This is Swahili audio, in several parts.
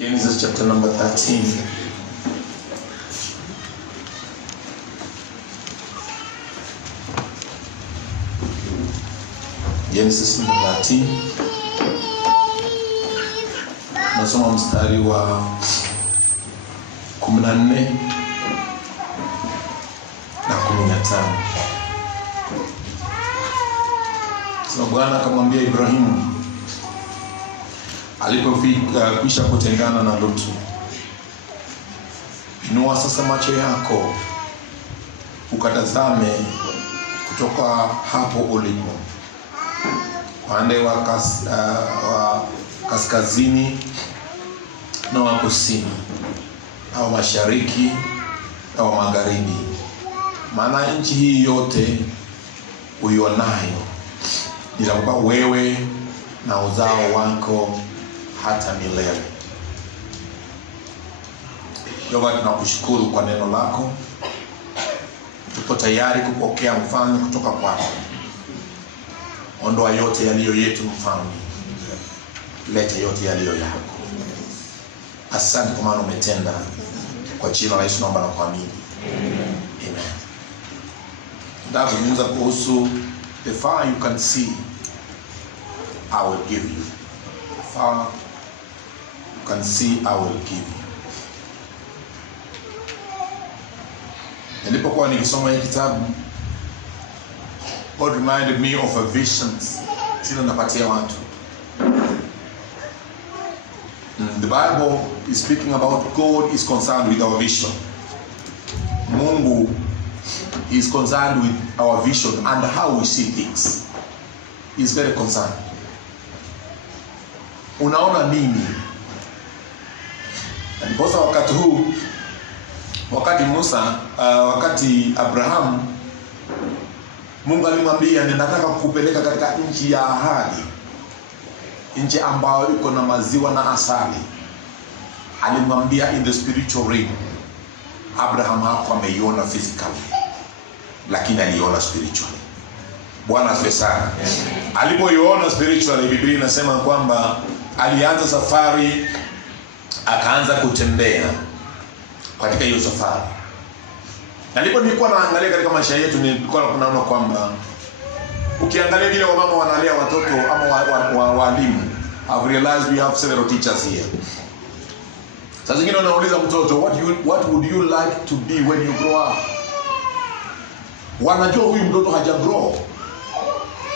Genesis chapter number 13. Genesis number 13. Nasoma mstari wa 14 na 15. So Bwana akamwambia Ibrahimu alipofika kisha kutengana na Lutu, inua sasa macho yako ukatazame kutoka hapo ulipo upande wa kaskazini na wa kusini, au mashariki au magharibi, maana nchi hii yote uionayo nitakupa wewe na uzao wako hata milele. Yehova, tunakushukuru kwa neno lako. Tuko tayari kupokea mfalme kutoka kwako. Ondoa yote yaliyo yetu mfalme, leta yote yaliyo yako. Asante kwa maana umetenda. Kwa jina la Yesu naomba na kuamini. Amen. Ndazungumza kuhusu the far you can see, I will give you. The far you can see, I will give you. Nilipokuwa nikisoma hii kitabu, God reminded me of a vision sila napatia watu. The Bible is speaking about God is concerned with our vision. Mungu is concerned with our vision and how we see things. He is very concerned. Unaona nini? Ndiposa wakati huu, wakati Musa, wakati Abraham, Mungu alimwambia ninataka kukupeleka katika nchi ya ahadi, nchi ambayo iko na maziwa na asali. Alimwambia in the spiritual realm. Abraham hapo ameiona physically, lakini aliona spiritually. Bwana asifiwe sana. Alipoiona spiritually, Biblia inasema kwamba alianza safari, akaanza kutembea katika hiyo safari. Nilikuwa naangalia katika maisha yetu, nilikuwa naona kwamba ukiangalia vile wamama wanalea watoto ama walimu, I've realized we have several teachers here. Sasa zingine unauliza mtoto, what would you like to be when you grow up? Wanajua huyu mtoto hajagrow,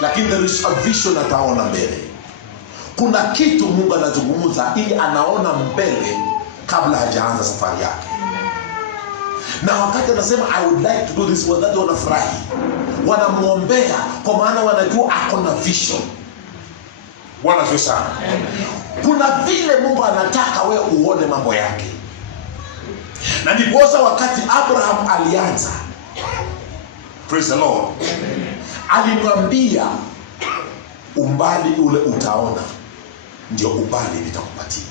lakini there is a vision ataona mbele. Kuna kitu Mungu anazungumza ili anaona mbele kabla hajaanza safari yake. Na wakati anasema I would like to do this, wazazi wanafurahi, wanamuombea kwa maana wanajua ako na vision. Bwana asifiwe sana. Kuna vile Mungu anataka wewe uone mambo yake. Na ndiposa wakati Abraham alianza, praise the Lord, alimwambia umbali ule utaona ndio umbali nitakupatia.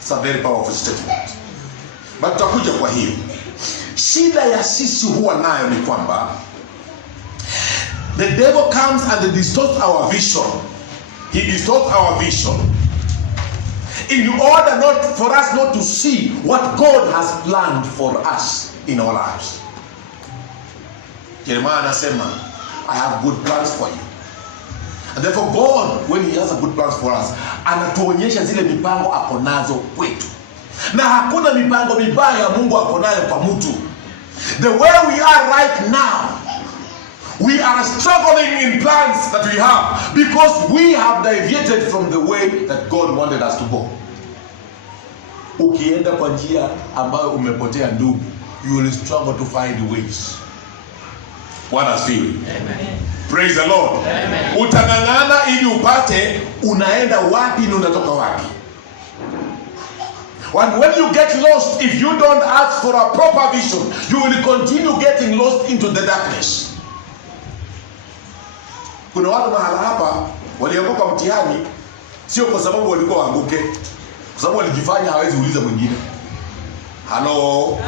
It's a very powerful statement. But tutakuja kwa hiyo. Shida ya sisi huwa nayo ni kwamba the devil comes and distorts our vision. He distorts our vision in order for us not to see what God has planned for us in our lives. Jeremiah anasema, I have good plans for you. And therefore God, when he has a good plans for us, anatuonyesha zile mipango ako nazo kwetu. Na hakuna mipango mibaya Mungu ako nayo kwa mtu. The way we are right now, we are struggling in plans that we have because we have deviated from the way that God wanted us to go. Ukienda kwa njia ambayo umepotea ndugu, you will struggle to find ways. Bwana asifiwe. Amen. Praise the Lord. Amen. Utangangana ili upate unaenda wapi na unatoka wapi. And when you get lost, if you don't ask for a proper vision, you will continue getting lost into the darkness. Kuna watu mahala hapa walianguka mtihani sio kwa sababu walikuwa waanguke, kwa sababu walijifanya hawezi uliza mwingine. Hello.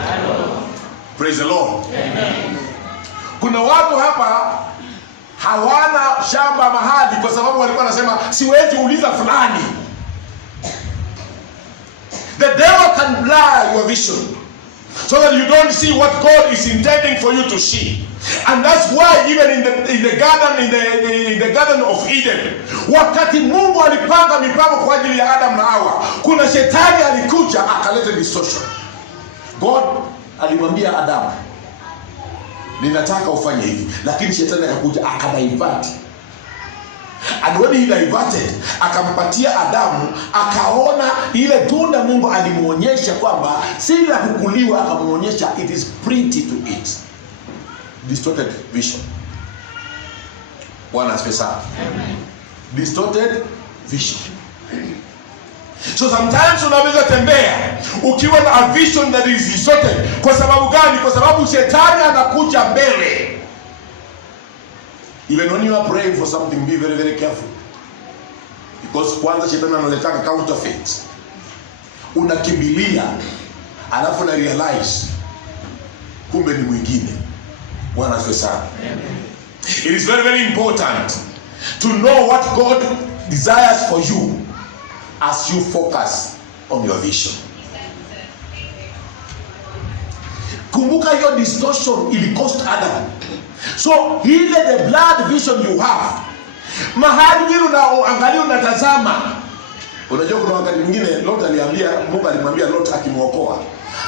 Praise the Lord. Amen. Kuna watu hapa hawana shamba mahali kwa sababu walikuwa wanasema siwezi uliza fulani. can blur your vision, so that you don't see what God is intending for you to see. And that's why even in the garden of Eden, wakati Mungu alipanga mipango kwa ajili ya Adam na Hawa, kuna shetani alikuja akaleta distortion. God alimwambia Adam, ninataka ufanye hivi, lakini shetani akakuja akadivert. And when he diverted, akampatia Adamu, akaona ile tunda Mungu alimuonyesha kwamba si la kukuliwa, akamuonyesha it is pretty to eat. Distorted vision. Bwana asifiwe sana. Distorted vision. So sometimes unaweza tembea ukiwa na a vision that is distorted. Kwa sababu gani? Kwa sababu shetani anakuja mbele. Even when you are praying for something, be very, very careful. Because kwanza shetani analeta counterfeit. Unakimbilia, alafu na realize kumbe ni mwingine. Bwana asifiwe sana. It is very, very important to know what God desires for you as you focus on your vision. Kumbuka hiyo distortion ili cost Adam. So ile the blood vision you have, mahali vile unaangalia unatazama. Unajua kuna wakati mwingine Lot aliambia, Mungu alimwambia Lot akimuokoa,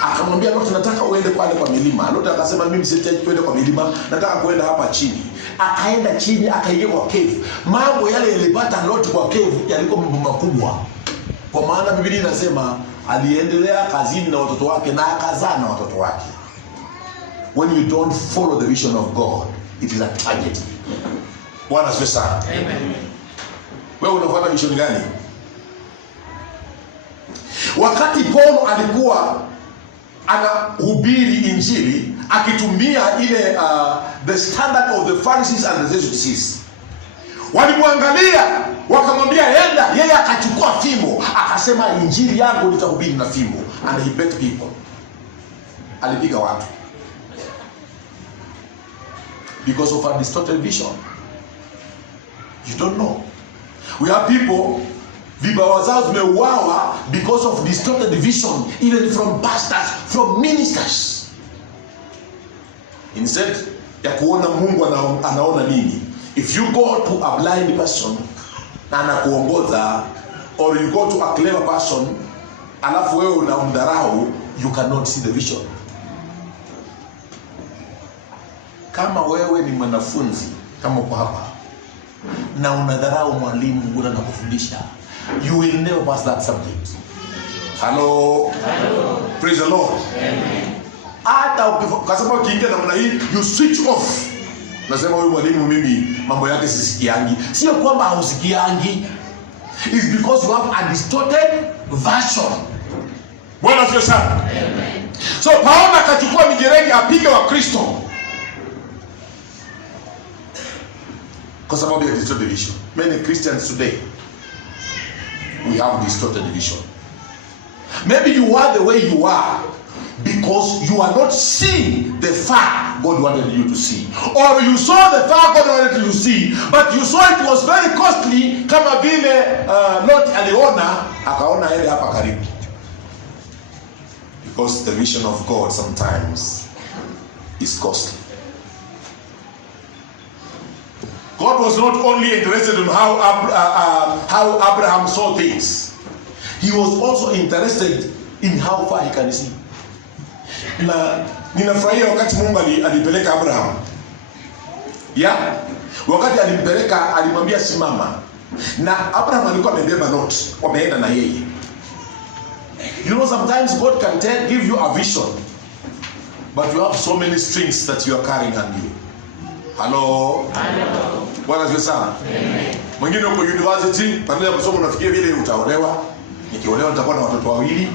akamwambia Lot, nataka uende pale kwa milima. Lot akasema mimi sitaki kwenda kwa milima, nataka kwenda hapa chini. Akaenda chini, akaingia kwa cave. Mambo yale yalipata Lot kwa cave yalikuwa makubwa. Kwa maana Biblia inasema aliendelea kazini na watoto wake na akazaa na watoto wake. When you don't follow the vision of God, it is a tragedy. Bwana asifiwe sana. Amen. Wewe unafuata vision gani? Wakati Paulo alikuwa anahubiri injili akitumia ile the standard of the Pharisees and the Sadducees, walimwangalia wakamwambia enda, yeye akachukua fimbo akasema injili yangu nitahubiri na fimbo, and he beat people. Alipiga watu because of a distorted vision. You don't know. We have people, vibawa zao zimeuawa because of distorted vision, even from pastors, from ministers. Instead ya kuona Mungu anaona nini. If you go to a blind person na anakuongoza, or you go to a clever person alafu wewe unamdharau, you cannot see the vision. Kama wewe ni mwanafunzi kama uko hapa na unadharau mwalimu Mungu anakufundisha, you will never pass that subject. Hello. Praise the Lord. Amen. Hata kwa sababu ukiingia namna hii, you switch off. Nasema huyu mwalimu mimi mambo yake sisikiangi. Sio kwamba hausikiangi. It's because you have a distorted version. Bwana asifiwe sana. Amen. So Paulo akachukua mijeredi apige wa Kristo kwa sababu ya distorted vision. Many Christians today, we have distorted vision. Maybe you are the way you are because you are not seeing the far God wanted you to see, or you saw the far God wanted you to see, but you saw it was very costly, kama vile Lot aliona akaona ile hapa karibu. Because the vision of God sometimes is costly. God was not only interested in how Abraham saw things. He was also interested in how far he can see. Na ninafurahia wakati Mungu alipeleka Abraham. Wakati alimpeleka alimwambia simama. Na Abraham alikuwa amebeba Lot, wameenda na yeye. You know, sometimes God can give you a vision, but you have so many strings that you are carrying on you. Hello. Bwana asifiwe sana. Mwingine uko university, badala ya kusoma unafikiria vile utaolewa. Nikiolewa nitakuwa na watoto wawili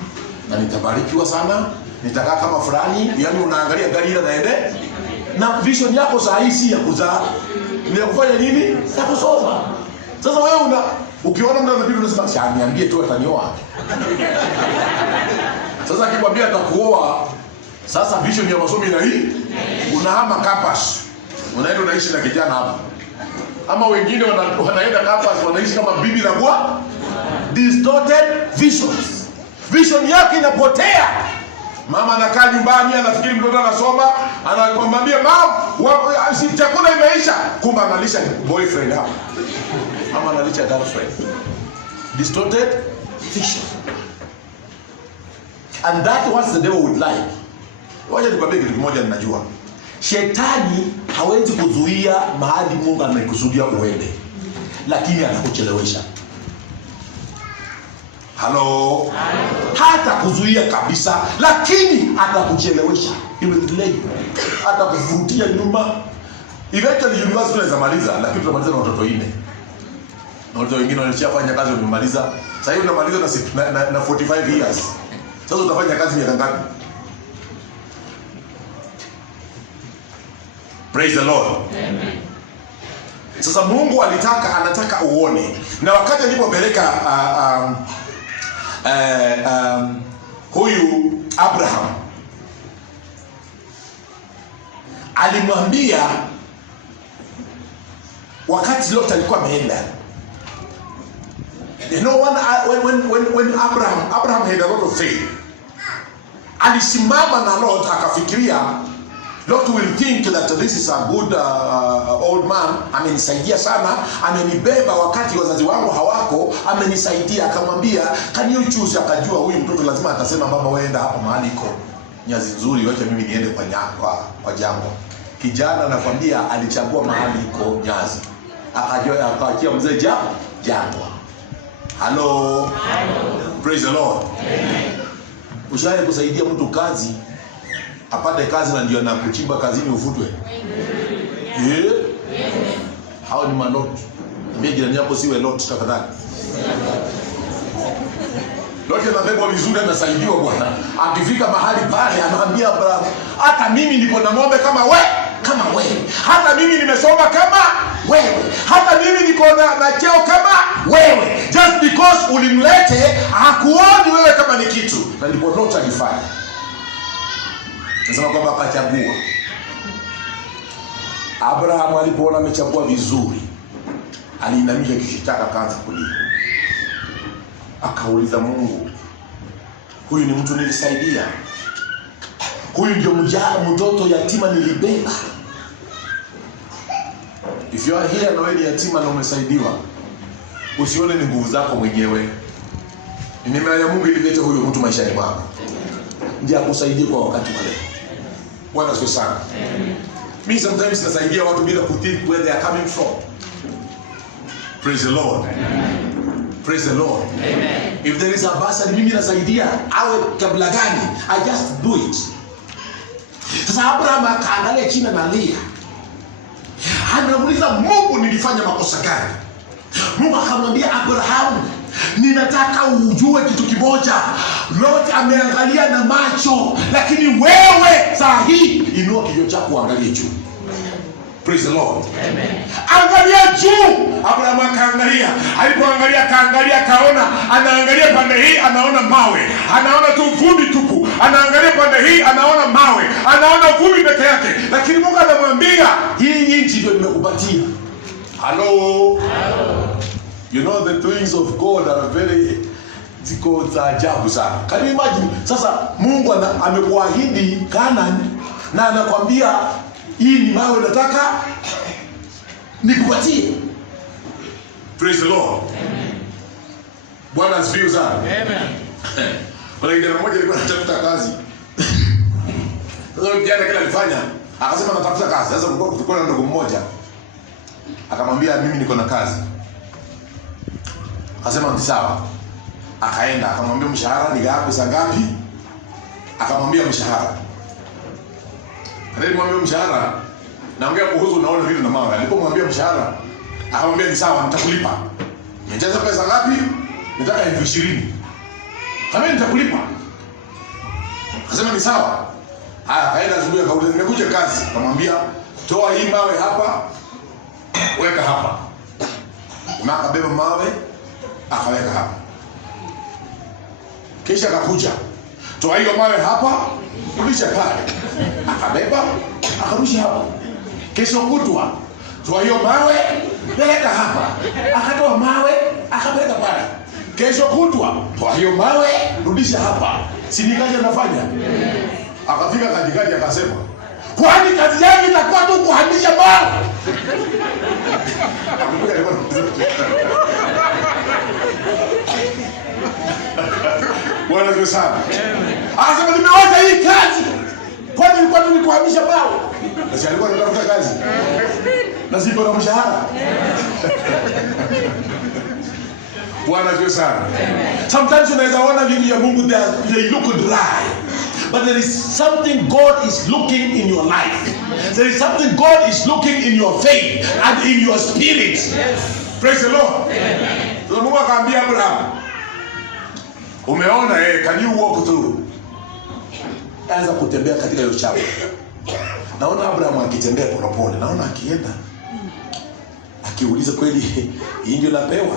na nitabarikiwa sana, nitakaa kama fulani. Yaani unaangalia gari ile naende. Na vision yako saa hii si ya kuzaa. Ni ya kufanya nini? Ya kusoma. Sasa wewe ukiona mtu anapita unasema si niambie tu atanioa. Sasa akikwambia atakuoa, sasa vision ya masomo ina hii, unahama campus. Unaenda unaishi na kijana hapa. Ama wengine wanaenda campus wanaishi kama bibi na bwana. Distorted visions. Vision yake inapotea. Mama anakaa nyumbani anafikiri mtoto anasoma, anamwambia mama si chakula imeisha, kumbe analisha boyfriend hapa. Mama analisha girlfriend. Distorted vision. And that what the devil would like. Wacha nikwambie kitu kimoja ninajua. Shetani hawezi kuzuia mahali Mungu amekusudia uende. Lakini atakuchelewesha. Hello. Hata kuzuia kabisa, lakini atakuchelewesha. He will delay you. Atakuvutia nyuma. Eventually university unaweza maliza, lakini tutamaliza na watoto 4. Na watoto wengine walishafanya kazi wamemaliza. Sasa hivi unamaliza na 45 years. Sasa utafanya kazi miaka ngapi? Praise the Lord. Amen. Sasa Mungu anataka uone. Na wakati alipopeleka huyu Abraham, alimwambia wakati Lot alikuwa ameenda. You know, when Abraham had a lot of faith, alisimama na Lot akafikiria, Lot will think that this is a good old man, amenisaidia sana, amenibeba wakati wazazi wangu hawako, amenisaidia. Akamwambia, can you choose? Akajua huyu mtoto lazima atasema, baba weenda hapa mahali iko nyazi nzuri, wacha mimi niende kwa jangwa. Kijana anakuambia alichagua mahali iko nyazi, akajua akaachia mzee jangwa. Hello. Praise the Lord. Amen. Ushaye kusaidia mtu kazi apate kazi na ndio anakuchimba kazini ufutwe. Eh? Hao ni manot. Mbegi ndani yako siwe lot tafadhali. Lot anabebwa vizuri, anasaidiwa bwana. Akifika mahali pale anaambia Abraham, hata mimi niko na ng'ombe kama wewe. Hata mimi nimesoma kama wewe. Hata mimi niko na cheo kama wewe. Just because ulimlete hakuoni wewe kama ni kitu. Na ndipo Lot alifanya. Nasema kwamba akachagua. Abraham alipoona amechagua vizuri, aliinamisha kishitaka kaanza kulia. Akauliza Mungu, huyu ni mtu nilisaidia? Huyu ndio mtoto yatima nilibeba? If you are here na wewe ni yatima na umesaidiwa, usione ni nguvu zako mwenyewe. Ni neema ya Mungu ilileta huyo mtu maishani mwako. Ndiye akusaidie kwa wakati wale. Bwana asifiwe sana. Me sometimes nasaidia watu bila kuthink where they are coming from. Praise the Lord. Amen. Praise the Lord. Amen. If there is a bursary, mimi nasaidia awe kabla gani, I just do it. Sasa Abraham akaangalia chini na Lia. Anamuuliza Mungu, nilifanya makosa gani? Mungu akamwambia Abraham, ninataka ujue kitu kimoja. Lot ameangalia na macho, lakini wewe saa hii inua kichwa chako uangalie juu. Praise the Lord. Amen. Angalia juu. Abraham akaangalia. Alipoangalia kaona, anaangalia pande hii anaona mawe. Anaona tu vumbi tupu. Anaangalia pande hii anaona mawe. Anaona vumbi peke yake. Lakini Mungu anamwambia, hii nchi ndio nimekupatia. Hello. You know the doings of God are very ziko za ajabu sana. Can you imagine? Sasa Mungu amekuahidi Canaan na anakuambia hii ni mawe nataka nikupatie. Praise the Lord. Amen. Bwana asifiwe sana. Amen. Kuna kijana mmoja alikuwa anatafuta kazi. Sasa kijana kile alifanya, akasema natafuta kazi. Sasa kulikuwa na ndugu mmoja akamwambia mimi niko na kazi. Akasema ni sawa. Akaenda akamwambia mshahara ni ngapi? Akamwambia mshahara. Alimwambia mshahara, naongea kuhusu naona vitu na mawe. Alipomwambia mshahara, akamwambia ni sawa, nitakulipa. Nijaza pesa ngapi? Nataka 20,000. Kama nitakulipa. Akasema ni sawa. Haya, kaenda asubuhi akauliza nimekuja kazi. Akamwambia toa hii mawe hapa, weka hapa. Na akabeba mawe, akaweka hapa. Kisha akakuja. Toa hiyo mawe hapa, rudisha pale. Akabeba, akarusha hapa. Kesho kutwa, toa hiyo mawe, peleka hapa. Akatoa mawe, akapeleka pale. kesho kutwa kwa hiyo mawe rudisha hapa. Si ni kazi anafanya? Akafika katikati akasema, kwani kazi yangu itakuwa tu kuhamisha mawe? Bwana Yesu sana. Akasema nimewacha hii kazi. Kwani nilikuwa tu nikuhamisha mawe? Sasa alikuwa anatafuta kazi. Na siko na mshahara. Bwana Yesu sana. Sometimes unaweza ona vitu ya Mungu they look dry. But there is something God is looking in your life. There is something God is looking in your faith and in your spirit. Praise the Lord. So Mungu akamwambia Abraham, umeona can you walk through? Anza kutembea katika hiyo shamba. Naona Abraham akitembea polepole, naona akienda akiuliza kweli hii ndio napewa?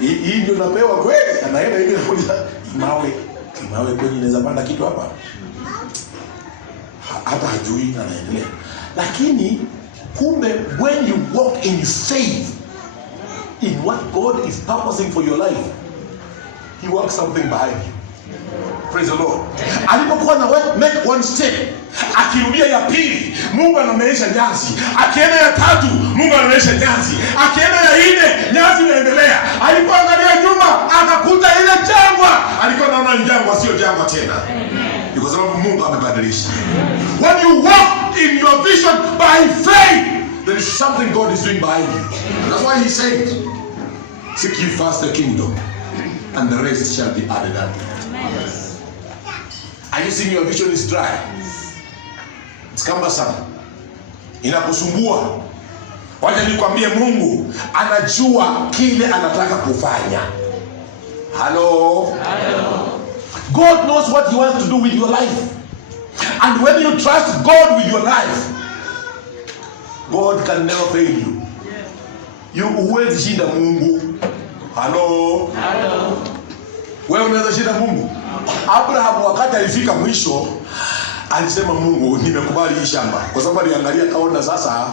Hii ndio napewa kweli? Anaenda hivi anakuuliza mawe kweli inaweza panda kitu hapa? Hata hajui, anaendelea. Lakini kumbe when you walk in faith in what God is purposing for your life, He works something behind you. Praise the Lord. Alipokuwa na make one step, akirudia ya pili, Mungu anameesha nyasi. Akienda ya tatu, Mungu anameesha nyasi. Akienda ya nne, nyasi inaendelea. Alipoangalia nyuma, akakuta ile jangwa. Alikuwa anaona ni jangwa, sio jangwa tena. Ni kwa sababu Mungu amebadilisha. When you walk in your vision by faith, there is something God is doing behind you. That's why He said, seek ye first the kingdom, and the rest shall be added unto you. Are you seeing your vision is dry? It's cumbersome. Inakusumbua. Wacha nikwambie, Mungu anajua kile anataka kufanya. Hello? God knows what He wants to do with your life. And when you trust God with your life, God can never fail you. You huwezi shinda Mungu. Hello? Wewe unaweza shinda Mungu? Abraham wakati alifika mwisho alisema, Mungu nimekubali hii shamba, kwa sababu aliangalia kaona sasa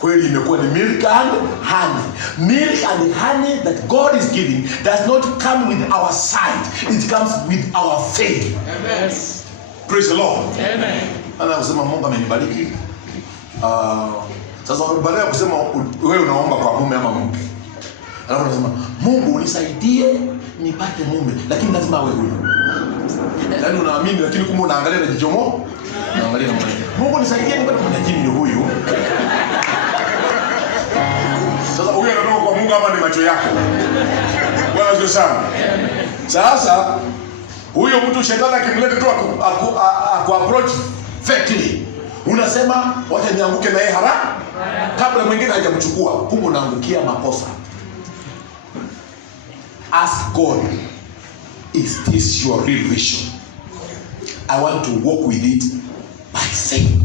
kweli imekuwa ni milk and honey. Milk and honey that God is giving does not come with our sight, it comes with our faith. Amen. Praise the Lord. Amen. Anasema Mungu amenibariki. Sasa baada ya kusema wewe unaomba kwa mume ama mke, alafu unasema Mungu unisaidie nipate mume, lakini lazima awe huyu. Yaani unaamini lakini kumbe unaangalia na jichomo. Unaangalia na Mungu nisaidie nipate mume, lakini ni huyu. Sasa huyu anatoka kwa Mungu ama ni macho yako? Bwana Yesu sana. Sasa huyo mtu shetani akimleta tu aku approach fakely, unasema wacha nianguke na yeye haraka kabla mwingine hajamchukua, kumbe unaangukia makosa. Ask God, is this your real vision? I want to walk with it by faith.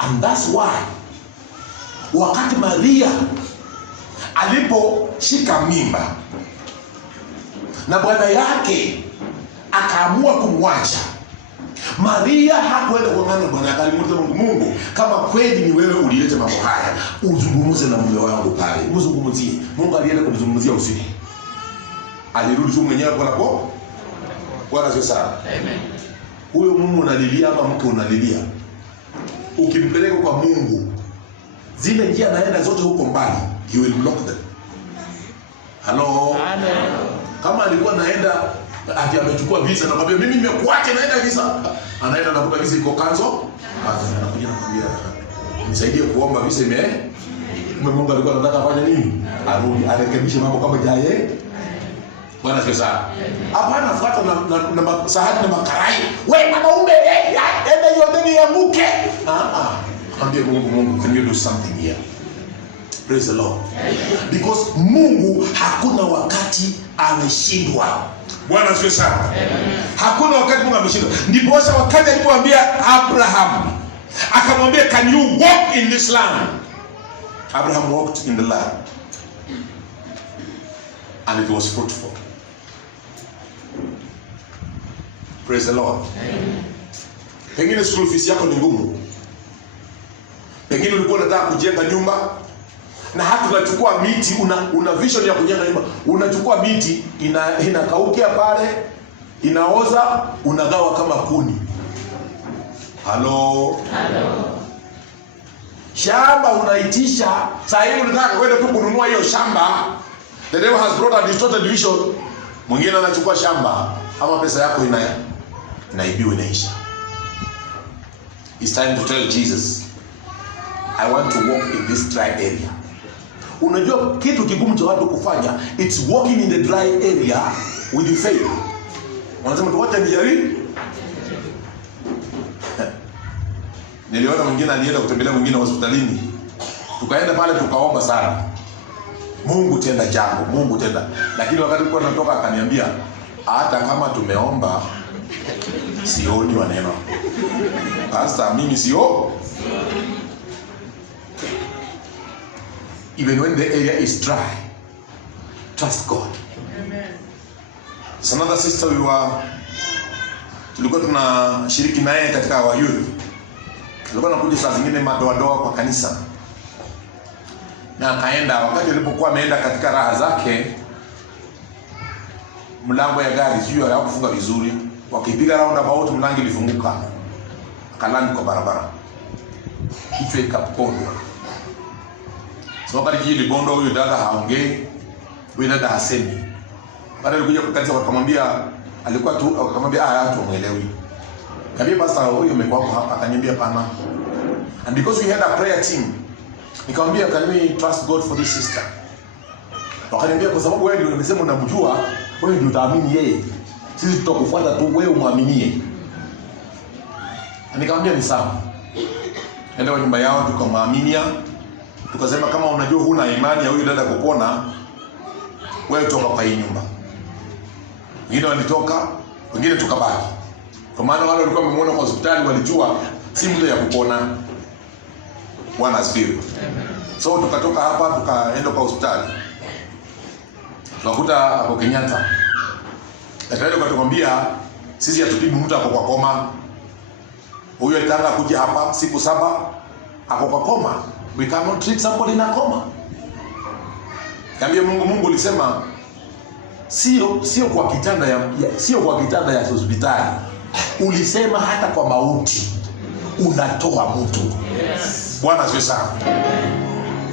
And that's why wakati Maria aliposhika mimba na bwana yake akaamua kumwacha, Maria hakuenda kuongana na bwana yake. Alimuuliza Mungu, kama kweli ni wewe ulileta mambo haya, uzungumze na mume wangu pale, mzungumzie. Mungu alienda kumzungumzia usiku. Alirudi tu mwenyewe kwa Bwana Yesu sana. Amen. Huyo mume unalilia ama mke unalilia, ukimpeleka kwa Mungu, zile njia naenda zote huko mbali, he will block them. Hello? Kama alikuwa naenda ati amechukua visa na kwambia mimi nimekuacha naenda visa, anaenda na kupa visa iko kanzo, anakuja nakwambia nisaidie kuomba visa Mungu alikuwa anataka afanye nini? Arudi arekebishe mambo kama jaye. Bwana Yesu sana. Hapana fuata na sahani na makarai. Wewe mwanaume enda yodeni yanguke. Ambie Mungu, can you do something here? Praise the Lord. Because Mungu hakuna wakati ameshindwa. Bwana Yesu sana. Hakuna wakati Mungu ameshindwa. Ndipo wakati alipomwambia Abraham, akamwambia can you walk in this land? Abraham walked in the land and it was fruitful. Praise the Lord. Amen. Pengine school fees yako ni ngumu. Pengine ulikuwa unataka kujenga nyumba, Na hata unachukua miti, una vision ya kujenga nyumba, unachukua miti inakaukia pale, inaoza, unagawa kama kuni. Halo. Shamba unaitisha, sasa hivi unataka kwenda tu kununua hiyo shamba. The devil has brought a distorted vision. Mwingine anachukua shamba ama pesa yako inaibiwa, inaisha. It's time to tell Jesus, I want to walk in this dry area. Unajua kitu kigumu cha watu kufanya, it's walking in the dry area with faith. Wanasema tuache nijaribu. Niliona mwingine alienda kutembelea mwingine hospitalini. Tukaenda pale tukaomba sana. Mungu tenda jambo, Mungu tenda. Lakini wakati nilikuwa natoka akaniambia, hata kama tumeomba sioni waneno. Pastor, mimi sio. Even when the area is dry, trust God. Amen. There's another sister tulikuwa tunashiriki naye katika wa youth. Tulikuwa tunakuja saa zingine madoadoa kwa kanisa. Na akaenda, wakati alipokuwa ameenda katika raha zake, mlango ya gari sio hayakufunga vizuri. Wakipiga roundabout mlango ilifunguka. Akalandi kwa barabara. Kichwa ikapondwa. So wakati kile bondo huyo dada haongei, huyo dada hasemi. Baada alikuja kwa kanisa wakamwambia, alikuwa tu akamwambia watu wamuelewi. Kabia pastor huyo amekuwa hapa, akaniambia pana. And because we had a prayer team, nikamwambia can we trust God for this sister? Wakaniambia kwa sababu wewe ndio unasema unamjua, wewe ndio utaamini yeye. Sisi tutakufuata tu, wewe muaminie. Nikamwambia ni sawa. Nenda kwa nyumba yao tukamwaminia. Tukasema kama unajua huna imani ya huyu dada kupona, wewe toka kwa hii nyumba. Wengine walitoka, wengine tukabaki. Kwa maana wale walikuwa wamemuona kwa hospitali walijua si mtu ya kupona. Bwana asifiwe. So tukatoka hapa tukaenda kwa hospitali. Tukakuta hapo Kenyatta. Daktari akatuambia sisi hatutibu mtu ako kwa koma. Huyo alitaka kuja hapa siku 7 ako kwa koma. We cannot treat somebody in a coma. Kaambia Mungu alisema sio kwa kitanda ya hospitali. Ulisema hata kwa mauti unatoa mtu. Yes. Bwana asifiwe sana.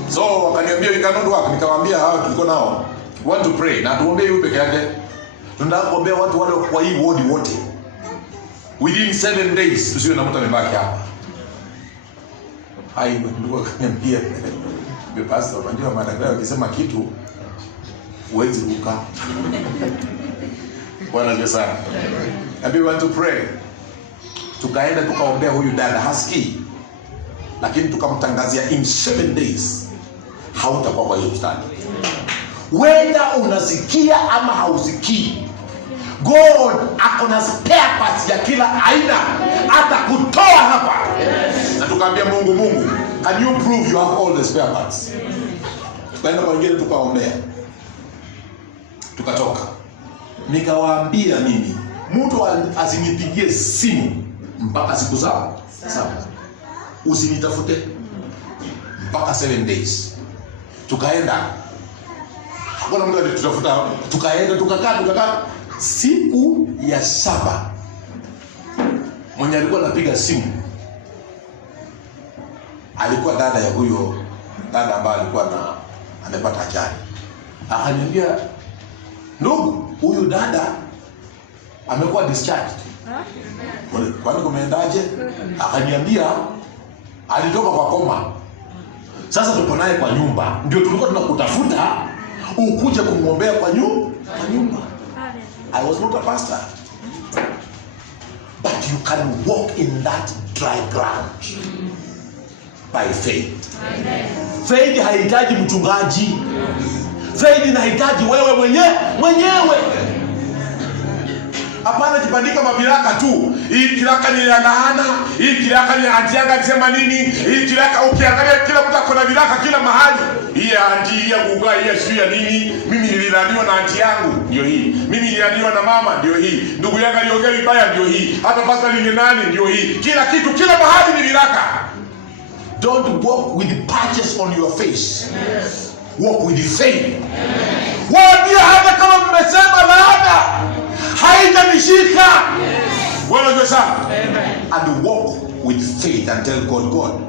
So wakaniambia we cannot work. Nikamwambia hao tulikuwa nao, want to pray na tuombee huyu peke yake. Tunataka kuombea watu wale kwa hii ward wote. Within 7 days tusiwe na mtu amebaki hapa. Hai ndio akaniambia, pastor, unajua madaktari wakisema kitu huwezi ruka. Bwana asifiwe sana. And we want to pray. Tukaenda tukaombea huyu dada hasikii. Lakini tukamtangazia in 7 days hautakuwa kwa hiyo hospitali. Whether unasikia ama hausikii, God akona spare parts ya kila aina atakutoa hapa. Yes. Na tukaambia Mungu, can you prove you have all the spare parts? Tukaenda kwa wengine tukaombea. Tukatoka. Nikawaambia mimi, mtu asinipigie simu mpaka siku 7. Usinitafute mpaka 7 days. Tukaenda. Hakuna mtu alitutafuta. Tukaenda tukakaa siku ya 7. Mwenye alikuwa anapiga simu alikuwa dada ya huyo dada ambaye alikuwa amepata ajali. Akaniambia, ndugu, huyu dada amekuwa discharged. Kwani kumeendaje? Akaniambia alitoka kwa koma. Sasa tuko naye kwa nyumba. Ndio tulikuwa tunakutafuta ukuje kumwombea kwa nyumba. I was not a pastor. But you can walk in that dry ground by faith. Amen. Faith haihitaji mchungaji. Faith inahitaji wewe mwenyewe. Hapana jibandika maviraka tu. Hii kiraka ni ya laana, hii kiraka ni antianga alisema nini? Hii kiraka ukiangalia kila mtu akona viraka kila mahali. Hii anti ya kuga hii sio ya nini? Mimi nililaniwa na anti yangu ndio hii. Mimi nililaniwa na mama ndio hii. Ndugu yangu aliongea vibaya ndio hii. Hata pastor ni nani ndio hii. Kila kitu kila mahali ni viraka. Don't walk with patches on your face. Yes. Walk with faith. Waambie hata kama mmesema laana haitanishika. Bwana Yesu. Amen. And walk with faith and tell God,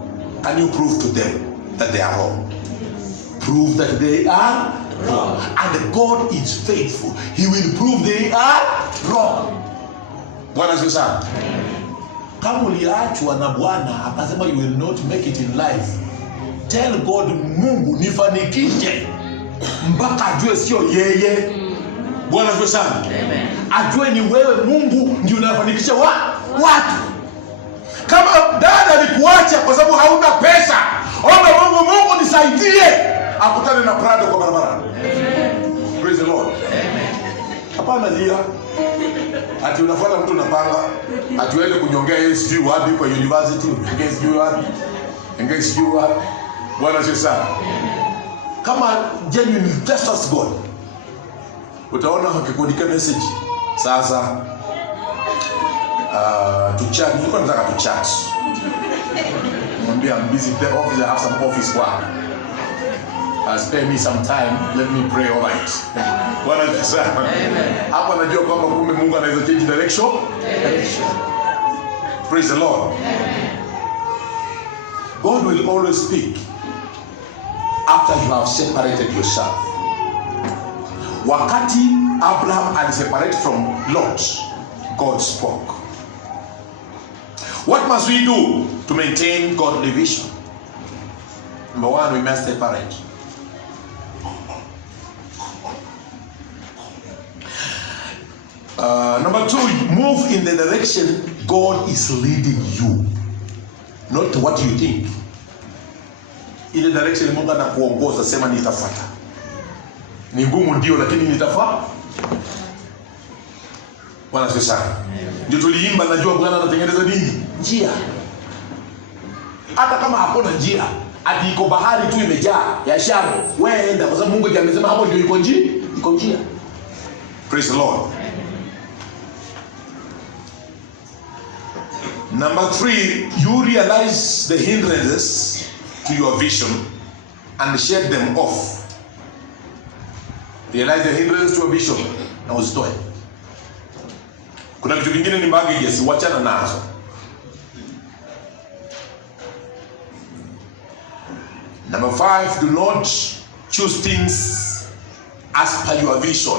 can you prove to them that they are wrong? Prove that they are wrong. And God is faithful. He will prove they are wrong. Bwana Yesu. Kama uliachwa na Bwana akasema you will not make it in life, tell God, Mungu nifanikishe mpaka ajue sio yeye. Bwana Yesu sana. Amen. Ajue ni wewe Mungu ndio unafanikisha watu. Kama dada alikuacha kwa sababu hauna pesa, omba Mungu nisaidie akutane na Prado kwa barabara. Amen. Praise the Lord. Amen. Hapana lia. Ati unafuata mtu unapanga, ati uende kunyongea yeye sijui wapi kwa university, ungeze sijui wapi. Ungeze sijui wapi. Bwana Yesu sana. Kama genuine trust God, utaona hakikuandika message sasa to chat. Nilikuwa nataka to chat. Mwambie I'm busy the office, I have some office work. Spare me some time, let me pray all right. Bwana Yesu sana. Hapa najua kwamba kumbe Mungu anaweza change direction. Praise the Lord. God will always speak after you have separated yourself. Wakati Abraham had separated from Lot, God spoke. What must we do to maintain godly vision? Number one, we must separate. Number two, move in the direction God is leading you, not what you think. Ile direction Mungu anakuongoza, sema nitafuata. Ni ngumu ndio, lakini nitafuata. Bwana Yesu sana. Ndio tuliimba, najua Bwana anatengeneza nini? Njia. Hata kama hakuna njia, ati iko bahari tu imejaa ya sharo, wewe enda, kwa sababu Mungu amesema hapo ndio iko njia. Praise the Lord. Number three, you realize the hindrances to your vision and shake them off. Realize the hindrances to your vision na uzitoe. Kuna vitu vingine ni baggage, wachana nazo. Number five, do not choose things as per your vision.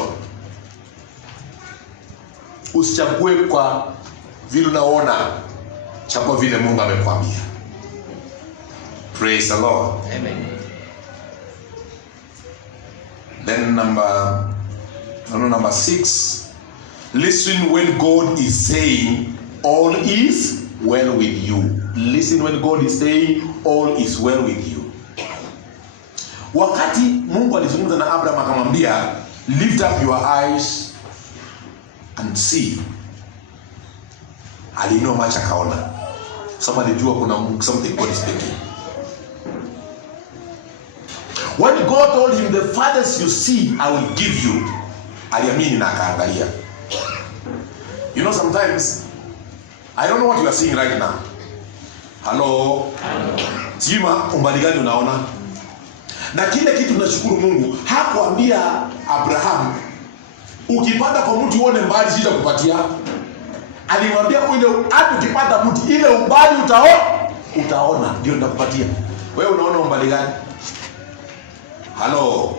Usichague kwa vile unaona, chagua vile Mungu amekwambia. Praise the Lord. Amen. Then number 6, listen when God is saying all is well with you. Listen when God is saying all is well with you. Wakati Mungu alizungumza na Abraham akamwambia lift up your eyes and see, alinua macho akaona. Somebody alijua kuna something God is speaking. When God told him the farthest you see I will give you, aliamini na akaangalia. You know, sometimes I don't know what you are seeing right now. Hello. Jima, umbali gani unaona? Na kile kitu tunashukuru Mungu, hakuambia Abraham ukipata kwa mtu uone mbali sitakupatia. Alimwambia ile hata ukipata mtu ile umbali utaona ndio nitakupatia. Wewe unaona umbali gani? Hello.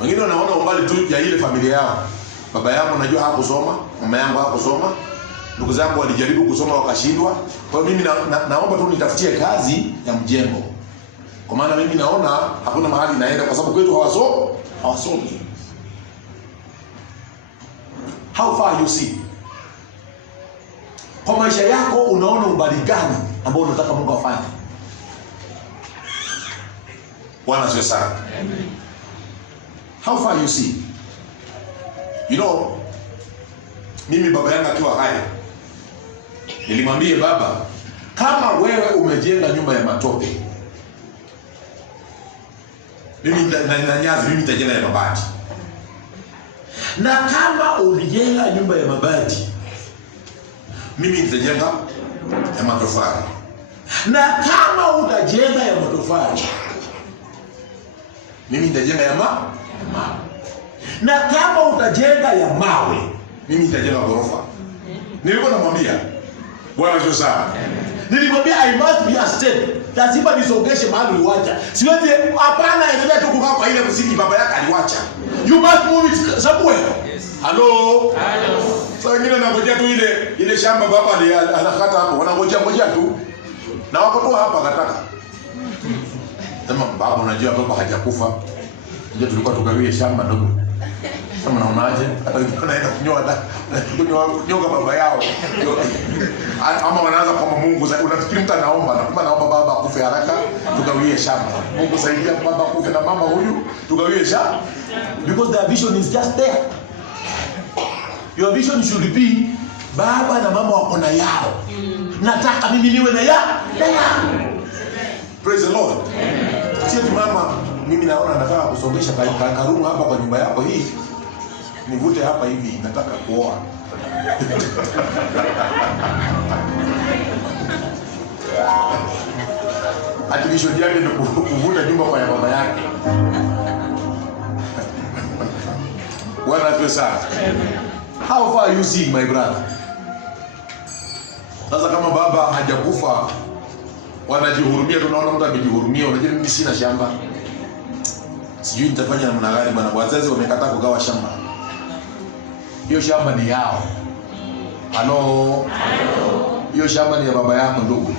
Wengine wanaona umbali tu ya ile familia yao. Baba yangu najua hakusoma, mama yangu hakusoma, ndugu zangu walijaribu kusoma wakashindwa. Kwa hiyo mimi naomba tu nitafutie kazi ya mjengo. Kwa maana mimi naona hakuna mahali naenda kwa sababu kwetu hawasomi. How far you see? Kwa maisha yako unaona umbali gani ambao unataka Mungu afanye? Bwana asifiwe sana. Amen. How far you see? You know, mimi baba yangu akiwa hai, nilimwambia baba, kama wewe umejenga nyumba ya matope, mimi nitajenga ya mabati. Na kama ulijenga nyumba ya mabati, mimi nitajenga ya matofali. Na kama utajenga ya matofali, mimi nitajenga ya mawe. Na kama utajenga ya mawe, mimi nitajenga ghorofa. Nilikuwa namwambia Bwana Yesu sana. Nilimwambia I must be a step. Lazima nisongeshe mahali uliwacha. Siwezi hapana endelea tu kukaa kwa ile msingi baba yake aliwacha. You must move it somewhere. Yes. Hello. Sasa wengine wanangojea tu ile shamba baba anakata hapo. Wanangojea tu. Na wako tu hapa kataka. Sema baba, unajua baba hajakufa. Ndio tulikuwa tugawie shamba ndogo. Sasa unaonaje? Hata unaenda kunyoga baba yao. Ama wanaanza kwa Mungu. Unafikiri mtu anaomba na kama naomba baba akufe haraka tugawie shamba. Mungu saidia baba akufe na mama huyu tugawie shamba. Because their vision is just there. Your vision should be baba na mama wako na yao. Nataka mimi niwe na yao. Praise the Lord. Sio tu mama, mimi naona nataka kusongesha karumu hapa kwa nyumba yako hii. Nivute hapa hivi, nataka kuoa. Ativisho yake ndio kuvuta nyumba kwa baba yake. Bwana asifiwe. How far you see my brother? Sasa kama baba hajakufa, wanajihurumia. Tunaona mtu amejihurumia, unajua mimi sina shamba. Sijui nitafanya namna gani bwana. Wazazi wamekataa kugawa shamba. Hiyo shamba ni yao. Halo. Hiyo shamba ni ya baba yako ndugu.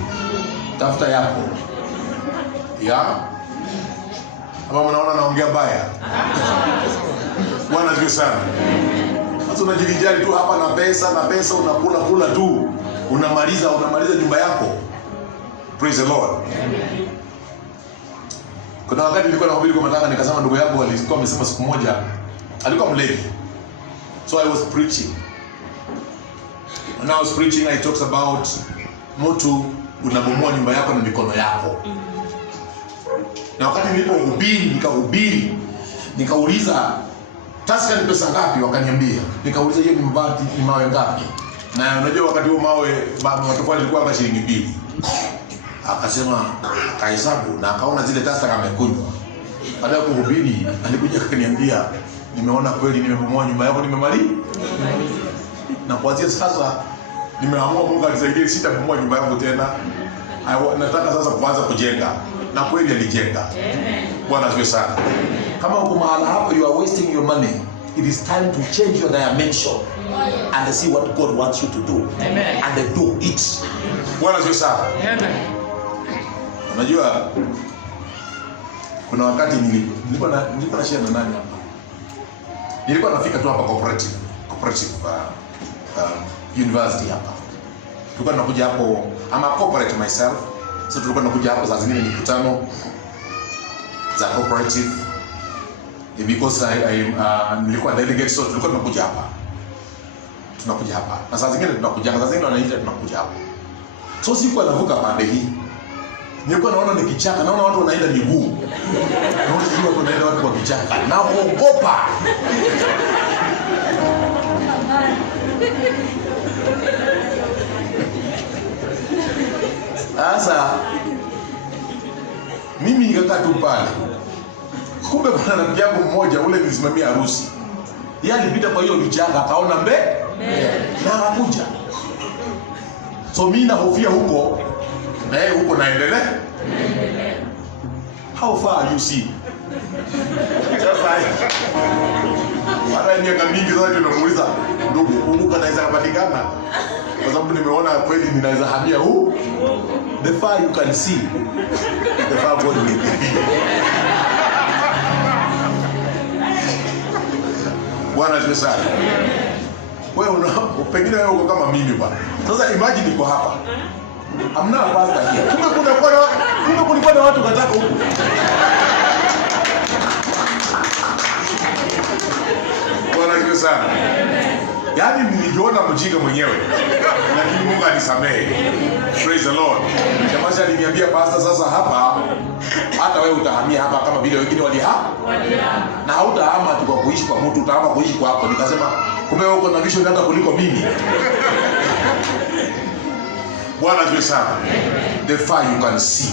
Tafuta yako. Ya? Kama mnaona naongea baya. Bwana asifiwe sana. Sasa unajivijali tu hapa na pesa unakula tu. Unamaliza nyumba yako. Praise the Lord. Kuna wakati nilikuwa nahubiri kwa matanga, nikasema ndugu yangu alikuwa amesema siku moja alikuwa mlevi. So I was preaching. When I was preaching, I talked about mtu unabomoa nyumba yako na mikono yako. Na wakati nilipohubiri, nikauliza taska ni pesa ngapi, wakaniambia. Nikauliza hiyo ni mbati ni mawe ngapi? Na unajua wakati huo matofali ilikuwa kama shilingi 2. Akasema kahesabu na akaona zile taska kama amekunywa. Baada ya kuhubiri, alikuja akaniambia, nimeona kweli nimebomoa nyumba yako, nimemaliza. Na kuanzia sasa nimeamua Mungu anisaidie sitabomoa nyumba yako tena. Nataka sasa kuanza kujenga. Na kweli alijenga. Bwana asifiwe sana. Kama uko mahali hapo you are wasting your money, it is time to change your dimension and see what God wants you to do. Amen. And do it. Bwana asifiwe sana. Amen. Unajua kuna wakati nilikuwa na share na nani hapa. Nilikuwa nafika tu hapa cooperative university hapa. Tulikuwa tunakuja hapo, I'm a corporate myself. So tulikuwa tunakuja hapo saa zingine mikutano za cooperative. Because nilikuwa delegate, so tulikuwa tunakuja hapa. Na saa zingine tunakuja, saa zingine wanaita tunakuja hapa. So sikuwa navuka pande hii. Nilikuwa naona ni kichaka, naona watu wanaenda miguu. Naona watu wanaenda watu kwa kichaka. Naogopa. Sasa mimi nikakaa tu pale. Kumbe kuna rafiki yangu mmoja ule nisimamia harusi. Yeye alipita kwa hiyo vichaka akaona na akakuja. So mimi nahofia huko na yeye huko naendelea. How far you see? Mara miaka mingi sasa tunamuuliza ndugu, kumbuka naweza kupatikana. Kwa sababu nimeona kweli ninaweza hamia huu. The far you can see, the far God will be. Bwana asifiwe sana. Wewe pengine wewe uko kama mimi bwana. Sasa imagine niko hapa. Hamna pastor here. Kumbe kulikuwa na watu kataka huko. Bwana asifiwe sana. Yaani nilijiona mjinga mwenyewe. Lakini Mungu anisamehe. Praise the Lord. Jamaa aliniambia pastor, sasa hapa hata wewe utahamia hapa kama vile wengine walihama. Na hautahama tu kwa kuishi kwa mtu, utahama kuishi kwako. Nikasema kumbe wewe uko na vision hata kuliko mimi. Bwana asifiwe sana. The fire you can see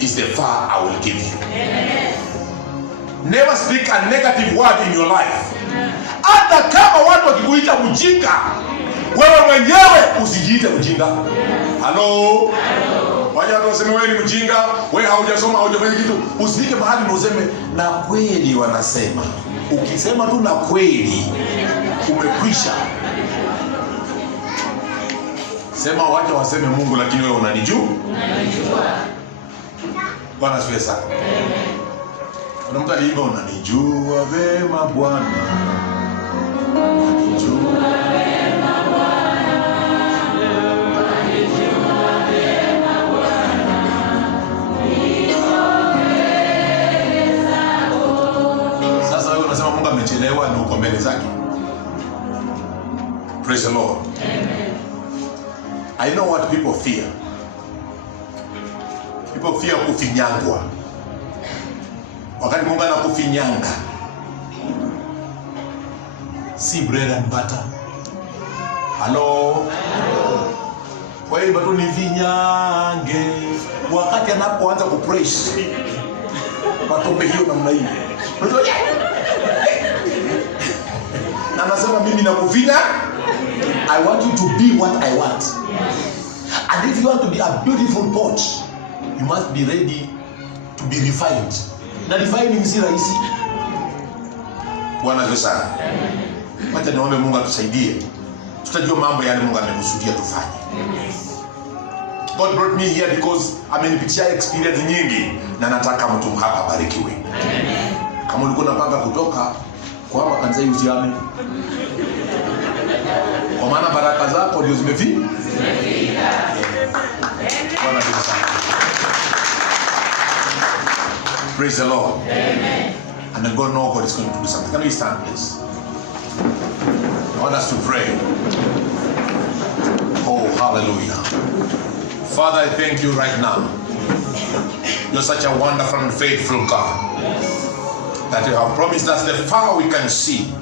is the fire I will give you. Never speak a negative word in your life. Hata kama watu wakikuita mjinga, wewe mwenyewe usijiite mjinga. Hello? Waje watu waseme wewe ni mjinga, wewe haujasoma, haujafanya kitu. Usifike mahali na useme na kweli wanasema. Ukisema tu na kweli, umekwisha. Sema waje waseme Mungu, lakini wewe unanijua. Bwana asifiwe sana. Kuna mtu aliimba unanijua vema Bwana. Unanijua vema Bwana. Unanijua vema Bwana. Sasa wewe unasema Mungu amechelewa na uko mbele zake. Praise the Lord. Amen. I know what people fear. People fear kufinyangwa. Wakati Mungu anakufinyanga, si bread and butter. Hello? Kwa hiyo bado ni vinyange. Wakati anapoanza kupraise, matope hiyo namna hii. Na anasema mimi nakufinya. I want you to be what I want. And if you want to be a beautiful pot, you must be ready to be refined. Na refining si rahisi. Bwana asifiwe sana. Wacha niombe Mungu atusaidie. Tutajua mambo yale Mungu amekusudia tufanye. God brought me here because amenipitia experience nyingi na nataka mtu hapa barikiwe. Kama ulikuwa unapanga kutoka kwa kanisa hii usiame. Kwa maana baraka zako ndio zimefika. Bwana asifiwe sana. Praise the Lord. Amen. And then God knows God is going to do something. Can we stand, please? I want us to pray. Oh, hallelujah. Father, I thank you right now. You're such a wonderful and faithful God. That you have promised us the fire we can see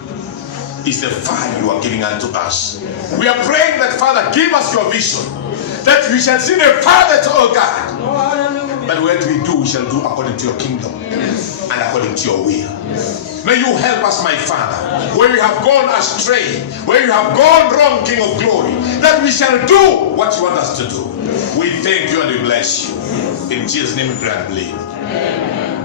is the fire you are giving unto us. We are praying that, Father, give us your vision. That we shall see the Father to our God. But what we do, we shall do according to your kingdom and according to your will. May you help us, my Father, where we have gone astray, where you have gone wrong, King of glory, that we shall do what you want us to do. We thank you and we bless you. In Jesus' name we pray and believe. Amen.